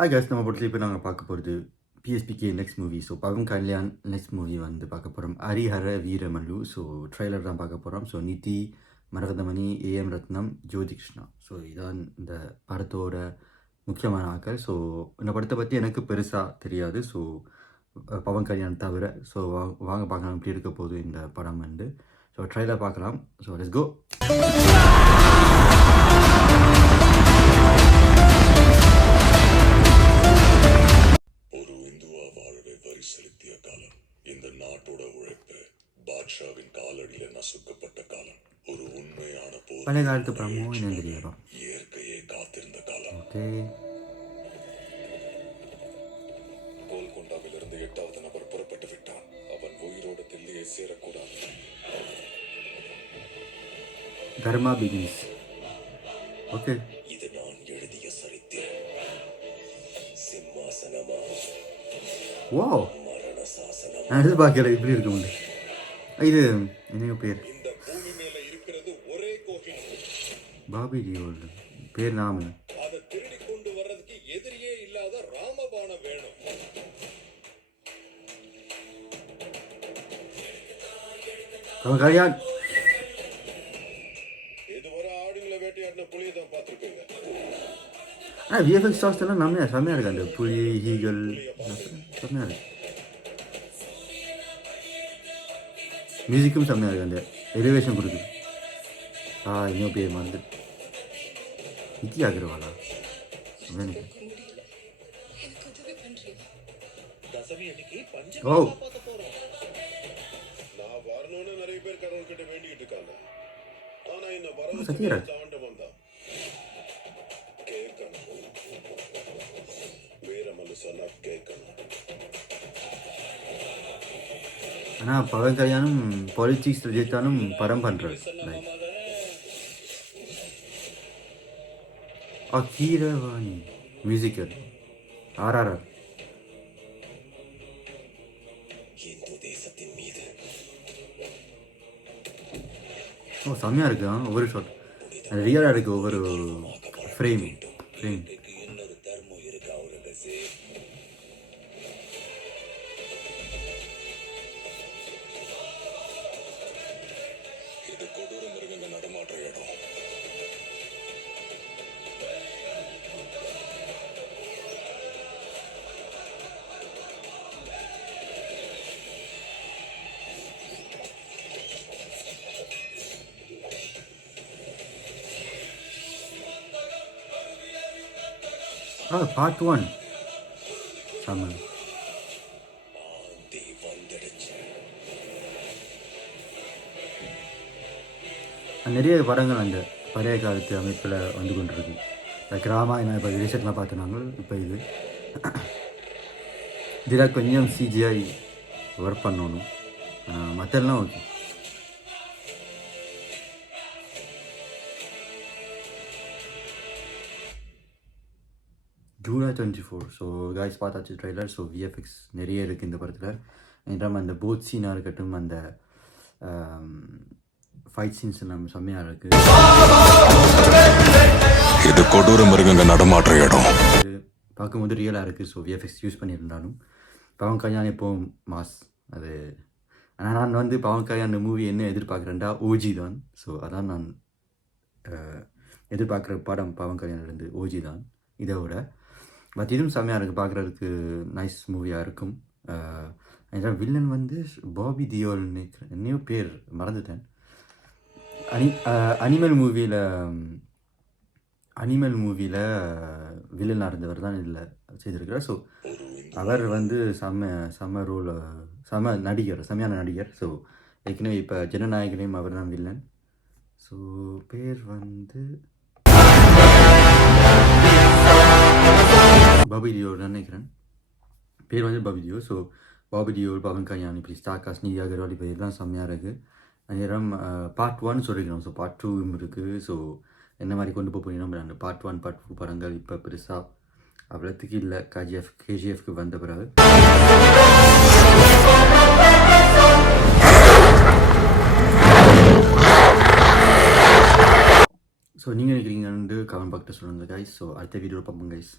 Hi guys, நம்ம படத்தில் இப்போ நாங்கள் பார்க்க போகிறது PSPK next movie. So Pawan Kalyan next movie வந்து பார்க்க போகிறோம். ஹரிஹர வீரமல்லு. ஸோ ட்ரெய்லர் தான் பார்க்க போகிறோம். So Nidhi, Maragathamani, A M Ratnam, Jyothi Krishna. So இதான் இந்த படத்தோட முக்கியமான ஆக்கள். ஸோ இந்த படத்தை பற்றி எனக்கு பெருசாக தெரியாது. ஸோ பவன் கல்யாண் தவிர. ஸோ வாங்க பார்க்கலாம் எப்படி இருக்க போகுது இந்த படம் வந்து. ஸோ ட்ரெய்லர் பார்க்கலாம். So let's go. செலுத்திய காலம், இந்த நாட்டோட உழைப்பு பாட்ஷாவின் காலடியில நசுக்கப்பட்ட காலம், ஒரு உண்மையான பழைய காலத்து படமும் இயற்கையை காத்திருந்த காலம். கோல்கொண்டாவிலிருந்து 8வது நபர் புறப்பட்டு விட்டான். அவன் உயிரோட தில்லியை சேரக்கூடாது. தர்மா பிகின்ஸ். ஓகே, இது நான் எழுதிய சரித்திரம். சிம்மாசனமா? வா, நான் எதிர்பார்க்கல இப்படி இருக்க முடியும். இது என்ன பேர்? இந்த பூமி மேல இருக்கிறது ஒரே கோகிலம். பாபி டியோல் பேர் நாம. அதை திருடி கொண்டு வர்றதுக்கு எதிரியே இல்லாத ராமபாணம் வேணும். அவன் கல்யாண் இதுவரை ஆடுகளை வேட்டையாடின புலியை தான் பார்த்துருக்கீங்க. விஎஃப்எக்ஸ் ஸ்டார்ஸ் எல்லாம் செம்மையாக இருக்கு. அந்த புலி, ஈகல் செம்மையாக இருக்கு. மியூசிக்கும் செம்மையாக இருக்குது. அந்த எலிவேஷன் கொடுக்குது. இன்னும் பேர் மறந்து நித்தி அகர்வாலா. ஓ, நான் வரணும்னு நிறைய பேர் கடவுள்கிட்ட வேண்டிட்டு இருக்காங்க. ஆனா இந்த சத்யராஜ் கேட்கணும். வீரமல்லு சொன்னா கேட்கணும். ஆனால் பவன் கல்யாணும் பாலிட்டிக்ஸில் ஜெயித்தாலும் படம் பண்ணுறாரு. Keeravani musical RRR. ஓ, செம்மையாக இருக்கு. ஒவ்வொரு ஷாட் ரியலாக இருக்குது. ஒவ்வொரு ஃப்ரேம். நடமாற்ற இடம். பார்ட் 1 செம்ம. நிறைய படங்கள் அந்த பழைய காலத்து அமைப்பில் வந்து கொண்டிருக்கு. ராமாயணம் இப்போ ரீசெண்டாக பார்த்துனாங்க. இப்போ இதில் கொஞ்சம் சிஜிஐ ஒர்க் பண்ணணும். மற்றெல்லாம் ஓகே. ஜூலை 24. ஸோ காய்ஸ் பார்த்தாச்சு ட்ரெய்லர். ஸோ விஎஃப்எக்ஸ் நிறைய இருக்குது இந்த படத்தில். என்றால் அந்த போட் சீனாக இருக்கட்டும், அந்த ஃபைட் சீன்ஸ் எல்லாம் செம்மையாக இருக்குது. இது கொடூர மிருகங்க நடமாற்ற இடம். பார்க்கும்போது ரியலாக இருக்குது. ஸோ விஎஃப்எக்ஸ் யூஸ் பண்ணியிருந்தாலும் பவன் கல்யாண் எப்போவும் மாஸ் அது. ஆனால் நான் வந்து பவன் கல்யாண் அந்த மூவி என்ன எதிர்பார்க்குறேன்டா ஓஜி தான். ஸோ அதான் நான் எதிர்பார்க்குற படம் பவன் கல்யாணிலேருந்து ஓஜி தான். இதை விட பட் இதுவும் செம்மையாக இருக்குது. பார்க்குறதுக்கு நைஸ் மூவியாக இருக்கும். வில்லன் வந்து பாபி தியோல் நினைக்கிறேன். என்னையோ பேர் மறந்துட்டேன். அனிமல் மூவியில் வில்லனாக இருந்தவர் தான் இதில் செய்திருக்கிறார். ஸோ அவர் வந்து செம்ம ரோல், செம்மையான நடிகர். ஸோ ஏற்கனவே இப்போ ஜனநாயகனையும் அவர் தான் வில்லன். ஸோ பேர் வந்து பாபி டியோல் நினைக்கிறேன். பேர் வந்து பாபி டியோல். ஸோ பாபி டியோல், பவன் கல்யாண், இப்படி ஸ்டார்காஸ்ட், நிதி அகர்வால், இப்போ இதெல்லாம் செம்மையாக இருக்குது. நேரம் பார்ட் 1 சொல்லிக்கணும். ஸோ பார்ட் 2 இருக்குது. ஸோ என்ன மாதிரி கொண்டு போகிறோம். அந்த பார்ட் 1 பார்ட் 2 படங்கள் இப்போ பெருசாக அவ்வளோத்துக்கு இல்லை. கேஜிஎஃப்க்கு வந்த பிறகு ஸோ நீங்கள் நினைக்கிறீங்கன்னு கமெண்ட் பாக்ஸில் சொல்லுங்கள் கைஸ். ஸோ அடுத்த வீடியோவில் பார்ப்போம் கைஸ்.